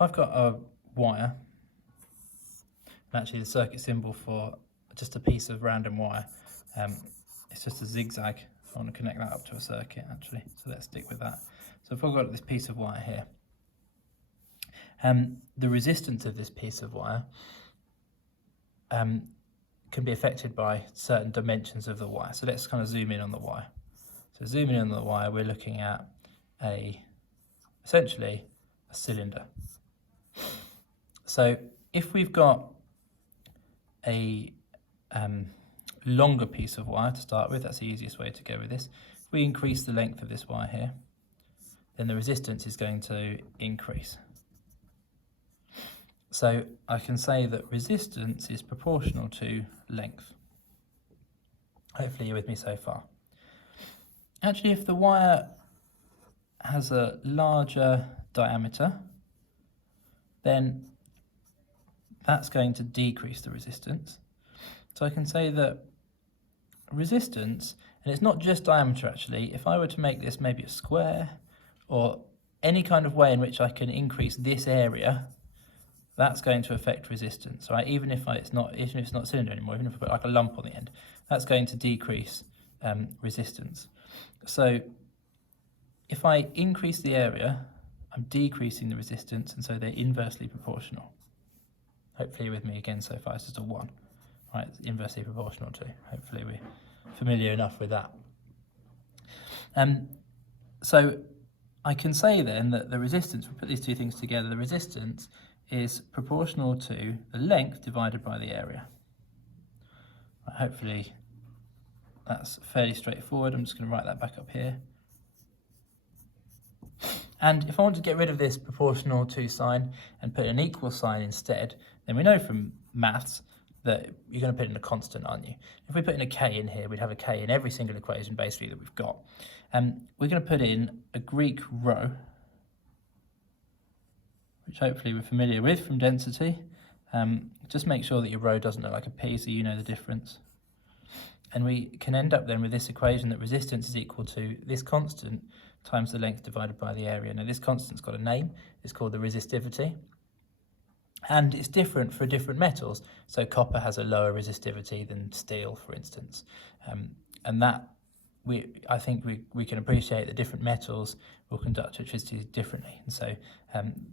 if I've got a wire, and actually the circuit symbol for just a piece of random wire, it's just a zigzag. I want to connect that up to a circuit actually, so let's stick with that. So if I've got this piece of wire here, the resistance of this piece of wire can be affected by certain dimensions of the wire. So let's kind of zoom in on the wire. So zooming in on the wire, we're looking at essentially a cylinder. So if we've got a longer piece of wire to start with, that's the easiest way to go with this. If we increase the length of this wire here, then the resistance is going to increase. So I can say that resistance is proportional to length. Hopefully you're with me so far. Actually, if the wire has a larger diameter, then that's going to decrease the resistance. So I can say that resistance, and it's not just diameter actually, if I were to make this maybe a square or any kind of way in which I can increase this area, that's going to affect resistance, right? Even if it's not a cylinder anymore, even if I put like a lump on the end, that's going to decrease resistance. So if I increase the area, I'm decreasing the resistance, and so they're inversely proportional. Hopefully you're with me again so far. It's just a 1, right? It's inversely proportional to. Hopefully we're familiar enough with that. So I can say then that the resistance, we put these two things together, the resistance is proportional to the length divided by the area. Right, hopefully that's fairly straightforward. I'm just going to write that back up here. And if I want to get rid of this proportional to sign and put an equal sign instead, then we know from maths that you're going to put in a constant, aren't you? If we put in a k in here, we'd have a k in every single equation basically that we've got. We're going to put in a Greek rho, which hopefully we're familiar with from density. Just make sure that your rho doesn't look like a p, so you know the difference. And we can end up then with this equation that resistance is equal to this constant times the length divided by the area. Now this constant's got a name, it's called the resistivity. And it's different for different metals. So copper has a lower resistivity than steel, for instance. And that, I think we can appreciate that different metals will conduct electricity differently. And so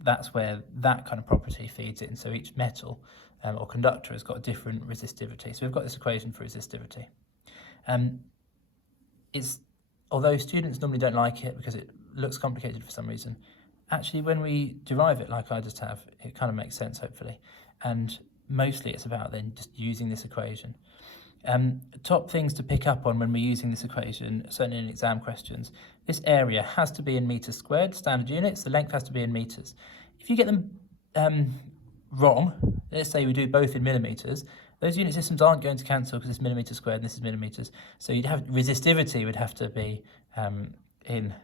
that's where that kind of property feeds in. So each metal or conductor has got a different resistivity. So we've got this equation for resistivity. Although students normally don't like it because it looks complicated for some reason, actually when we derive it like I just have, it kind of makes sense hopefully. And mostly it's about then just using this equation. Top things to pick up on when we're using this equation, certainly in exam questions, this area has to be in meters squared, standard units, the length has to be in meters. If you get them wrong, let's say we do both in millimeters, those unit systems aren't going to cancel because it's millimeters squared and this is millimeters. So you'd have resistivity would have to be in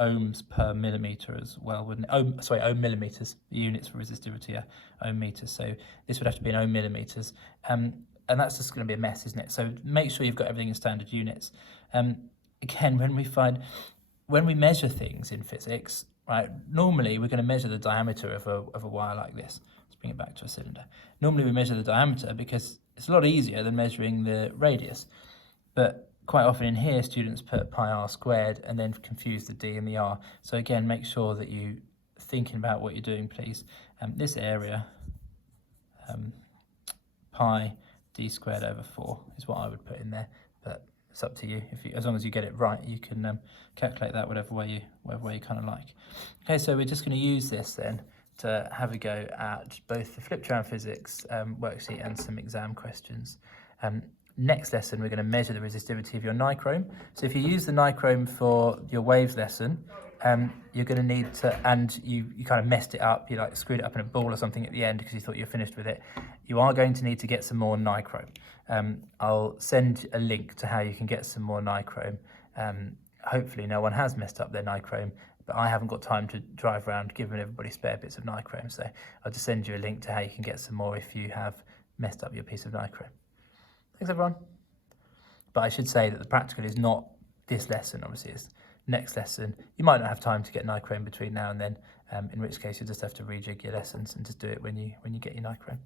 ohms per millimeter as well, wouldn't it? Ohm millimeters. The units for resistivity are ohm meters. So this would have to be in ohm millimeters. And that's just going to be a mess, isn't it? So make sure you've got everything in standard units. Again, when we measure things in physics, right, normally we're going to measure the diameter of a wire like this. Let's bring it back to a cylinder. Normally we measure the diameter because it's a lot easier than measuring the radius. But quite often in here, students put pi r squared and then confuse the d and the r. So again, make sure that you're thinking about what you're doing, please. This area, pi d squared over 4 is what I would put in there, but it's up to you. As long as you get it right, you can calculate that whatever way you kind of like. Okay, so we're just going to use this then to have a go at both the flipped around physics worksheet and some exam questions. Next lesson, we're going to measure the resistivity of your nichrome. So if you use the nichrome for your waves lesson, you're going to need to, and you kind of messed it up, you like screwed it up in a ball or something at the end because you thought you were finished with it, you are going to need to get some more nichrome. I'll send a link to how you can get some more nichrome. Hopefully no one has messed up their nichrome, but I haven't got time to drive around giving everybody spare bits of nichrome, so I'll just send you a link to how you can get some more if you have messed up your piece of nichrome. Thanks everyone. But I should say that the practical is not this lesson, obviously it's next lesson. You might not have time to get nichrome between now and then, in which case you'll just have to rejig your lessons and just do it when you get your nichrome.